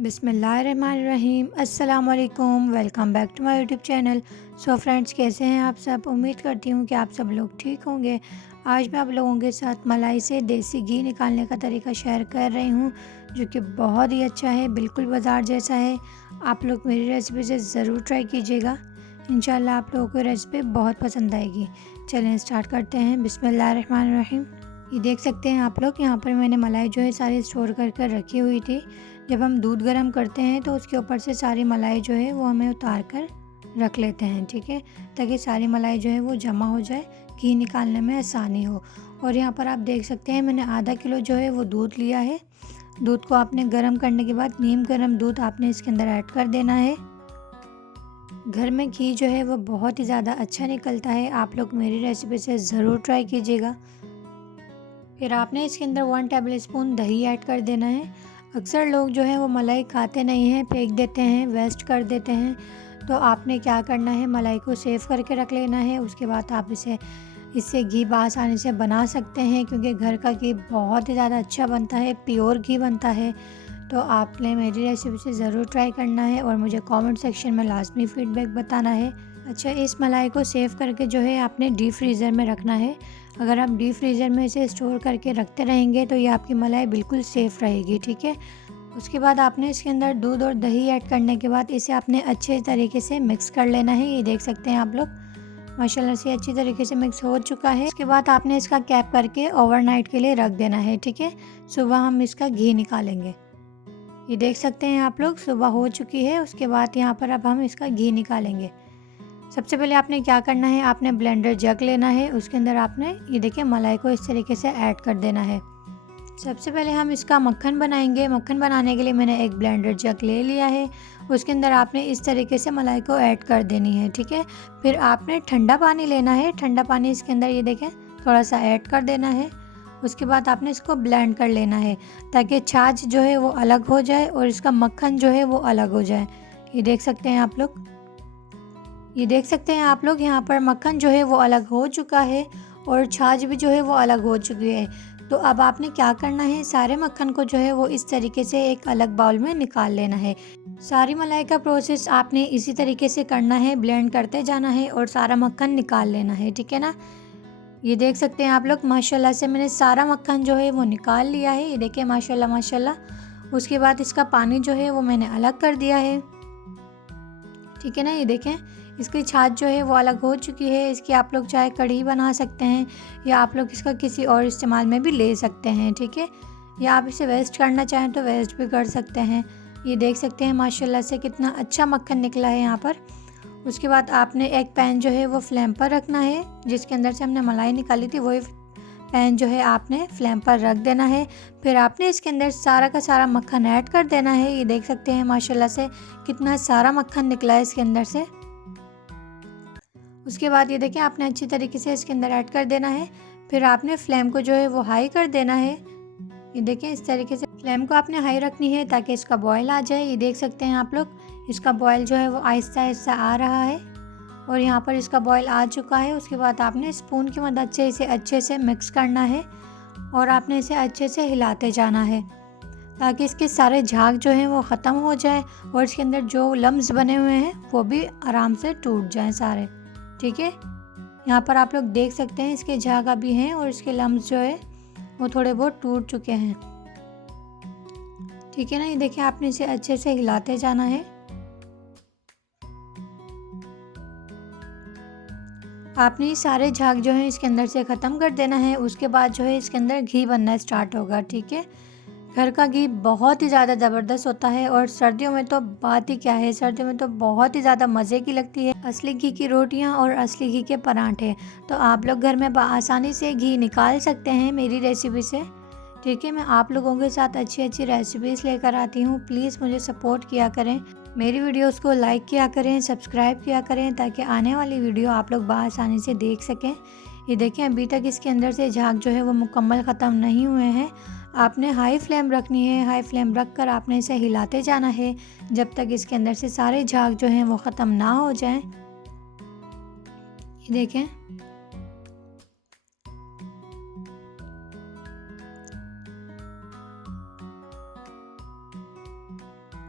बिस्मिल्लाहिर्रहमानिर्रहीम। अस्सलाम वालेकुम। Welcome back to my YouTube channel. So friends, कैसे हैं आप सब? उम्मीद करती हूँ कि आप सब लोग ठीक होंगे। आज मैं आप लोगों के साथ मलाई से देसी घी निकालने का तरीका शेयर कर रही हूँ, जो कि बहुत ही अच्छा है, बिल्कुल बाज़ार जैसा है। आप लोग मेरी रेसिपी से ज़रूर ट्राई कीजिएगा। इंशाल्लाह आप लोगों को रेसिपी बहुत पसंद आएगी। चलें स्टार्ट करते हैं। बिस्मिल्लाहिर्रहमानिर्रहीम। ये देख सकते हैं आप लोग, यहाँ पर मैंने मलाई जो है सारी स्टोर कर कर रखी हुई थी। जब हम दूध गर्म करते हैं तो उसके ऊपर से सारी मलाई जो है वो हमें उतार कर रख लेते हैं, ठीक है, ताकि सारी मलाई जो है वो जमा हो जाए, घी निकालने में आसानी हो। और यहाँ पर आप देख सकते हैं मैंने आधा किलो जो है वो दूध लिया है। दूध को आपने गर्म करने के बाद नीम गर्म दूध आपने इसके अंदर ऐड कर देना है। घर में घी जो है वो बहुत ही ज़्यादा अच्छा निकलता है। आप लोग मेरी रेसिपी से ज़रूर ट्राई कीजिएगा। फिर आपने इसके अंदर 1 टेबल स्पून दही ऐड कर देना है। अक्सर लोग जो है वो मलाई खाते नहीं हैं, फेंक देते हैं, वेस्ट कर देते हैं। तो आपने क्या करना है, मलाई को सेव करके रख लेना है। उसके बाद आप इससे घी आसानी से बना सकते हैं, क्योंकि घर का घी बहुत ही ज़्यादा अच्छा बनता है, प्योर घी बनता है। तो आपने मेरी रेसिपी से ज़रूर ट्राई करना है और मुझे कमेंट सेक्शन में लाजमी फ़ीडबैक बताना है। अच्छा, इस मलाई को सेव करके जो है आपने डीप फ्रीज़र में रखना है। अगर आप डीप फ्रीज़र में इसे स्टोर करके रखते रहेंगे तो ये आपकी मलाई बिल्कुल सेफ़ रहेगी, ठीक है। उसके बाद आपने इसके अंदर दूध और दही ऐड करने के बाद इसे आपने अच्छे तरीके से मिक्स कर लेना है। ये देख सकते हैं आप लोग, माशाल्लाह से अच्छी तरीके से मिक्स हो चुका है। उसके बाद आपने इसका कैप करके ओवरनाइट के लिए रख देना है, ठीक है। सुबह हम इसका घी निकालेंगे। ये देख सकते हैं आप लोग, सुबह हो चुकी है। उसके बाद यहाँ पर अब हम इसका घी निकालेंगे। सबसे पहले आपने क्या करना है, आपने ब्लेंडर जग लेना है। उसके अंदर आपने ये देखिए मलाई को इस तरीके से ऐड कर देना है। सबसे पहले हम इसका मक्खन बनाएंगे। मक्खन बनाने के लिए मैंने एक ब्लेंडर जग ले लिया है। उसके अंदर आपने इस तरीके से मलाई को ऐड कर देनी है, ठीक है। फिर आपने ठंडा पानी लेना है। ठंडा पानी इसके अंदर ये देखें थोड़ा सा ऐड कर देना है। उसके बाद आपने इसको ब्लेंड कर लेना है, ताकि छाछ जो है वो अलग हो जाए और इसका मक्खन जो है वो अलग हो जाए। ये देख सकते हैं आप लोग, यहाँ पर मक्खन जो है वो अलग हो चुका है और छाछ भी जो है वो अलग हो चुकी है। तो अब आपने क्या करना है, सारे मक्खन को जो है वो इस तरीके से एक अलग बाउल में निकाल लेना है। सारी मलाई का प्रोसेस आपने इसी तरीके से करना है, ब्लेंड करते जाना है और सारा मक्खन निकाल लेना है, ठीक है ना। ये देख सकते हैं आप लोग, माशाल्लाह से मैंने सारा मक्खन जो है वो निकाल लिया है। ये देखिए माशाल्लाह माशाल्लाह। उसके बाद इसका पानी जो है वो मैंने अलग कर दिया है, ठीक है ना। ये देखें इसकी छाछ जो है वो अलग हो चुकी है। इसकी आप लोग चाहे कढ़ी बना सकते हैं या आप लोग इसका किसी और इस्तेमाल में भी ले सकते हैं, ठीक है। या आप इसे वेस्ट करना चाहें तो वेस्ट भी कर सकते हैं। ये देख सकते हैं माशाल्लाह से कितना अच्छा मक्खन निकला है यहाँ पर। उसके बाद आपने एक पैन जो है वो फ्लेम पर रखना है। जिसके अंदर से हमने मलाई निकाली थी वही पैन जो है आपने फ्लेम पर रख देना है। फिर आपने इसके अंदर सारा का सारा मक्खन ऐड कर देना है। ये देख सकते हैं माशाल्लाह से कितना सारा मक्खन निकला है इसके अंदर से। उसके बाद ये देखिए आपने अच्छी तरीके से इसके अंदर ऐड कर देना है। फिर आपने फ्लेम को जो है वो हाई कर देना है। ये देखिए इस तरीके से फ्लेम को आपने हाई रखनी है ताकि इसका बॉयल आ जाए। ये देख सकते हैं आप लोग, इसका बॉयल जो है वो आहिस्ता आहिस्ता आ रहा है और यहाँ पर इसका बॉयल आ चुका है। उसके बाद आपने स्पून की मदद से इसे अच्छे से मिक्स करना है और आपने इसे अच्छे से हिलाते जाना है, ताकि इसके सारे झाग जो हैं वो ख़त्म हो जाए और इसके अंदर जो लम्स बने हुए हैं वो भी आराम से टूट जाएं सारे, ठीक है। यहाँ पर आप लोग देख सकते हैं इसके झाग अभी हैं और इसके लम्स जो है वो थोड़े बहुत टूट चुके हैं, ठीक है ना। ये देखिए आपने इसे अच्छे से हिलाते जाना है। आपने ये सारे झाग जो है इसके अंदर से ख़त्म कर देना है। उसके बाद जो है इसके अंदर घी बनना स्टार्ट होगा, ठीक है। घर का घी बहुत ही ज़्यादा ज़बरदस्त होता है और सर्दियों में तो बात ही क्या है, सर्दियों में तो बहुत ही ज़्यादा मज़े की लगती है असली घी की रोटियां और असली घी के पराठे। तो आप लोग घर में आसानी से घी निकाल सकते हैं मेरी रेसिपी से, ठीक है। मैं आप लोगों के साथ अच्छी अच्छी रेसिपीज़ लेकर आती हूँ। प्लीज़ मुझे सपोर्ट किया करें, मेरी वीडियोस को लाइक किया करें, सब्सक्राइब किया करें, ताकि आने वाली वीडियो आप लोग आसानी से देख सकें। ये देखें अभी तक इसके अंदर से झाग जो है वो मुकम्मल ख़त्म नहीं हुए हैं। आपने हाई फ्लेम रखनी है। हाई फ्लेम रख कर आपने इसे हिलाते जाना है जब तक इसके अंदर से सारे झाग जो हैं वो ख़त्म ना हो जाएं। ये देखें